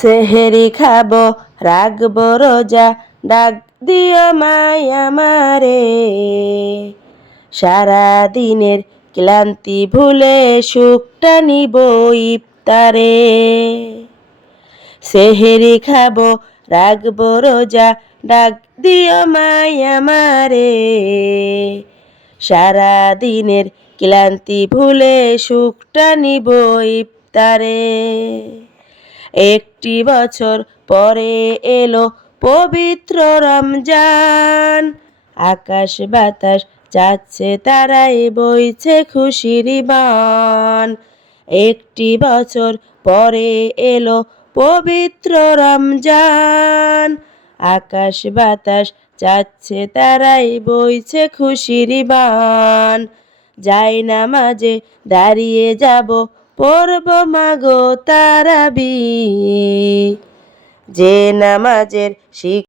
সেহেরি খাবো রাখবো রোজা, ডাক দিও মাই আমারে। সারা দিনের ক্লান্তি ভুলে সুখটা নিব ইফতারে। সেহেরি খাবো রাখবো রোজা, ডাক দিও মাই আমারে। সারা দিনের ক্লান্তি ভুলে সুখটা নিব ইফতারে। একটি বছর পরে এলো পবিত্র রমজান, আকাশ বাতাস যাচ্ছে তারাই বইছে খুশির বান। একটি বছর পরে এলো পবিত্র রমজান, আকাশ বাতাস যাচ্ছে তারাই বইছে খুশির বান। যাই নামাজে দাঁড়িয়ে যাব, পড়ব মাগো তারাবি, যে নামাজের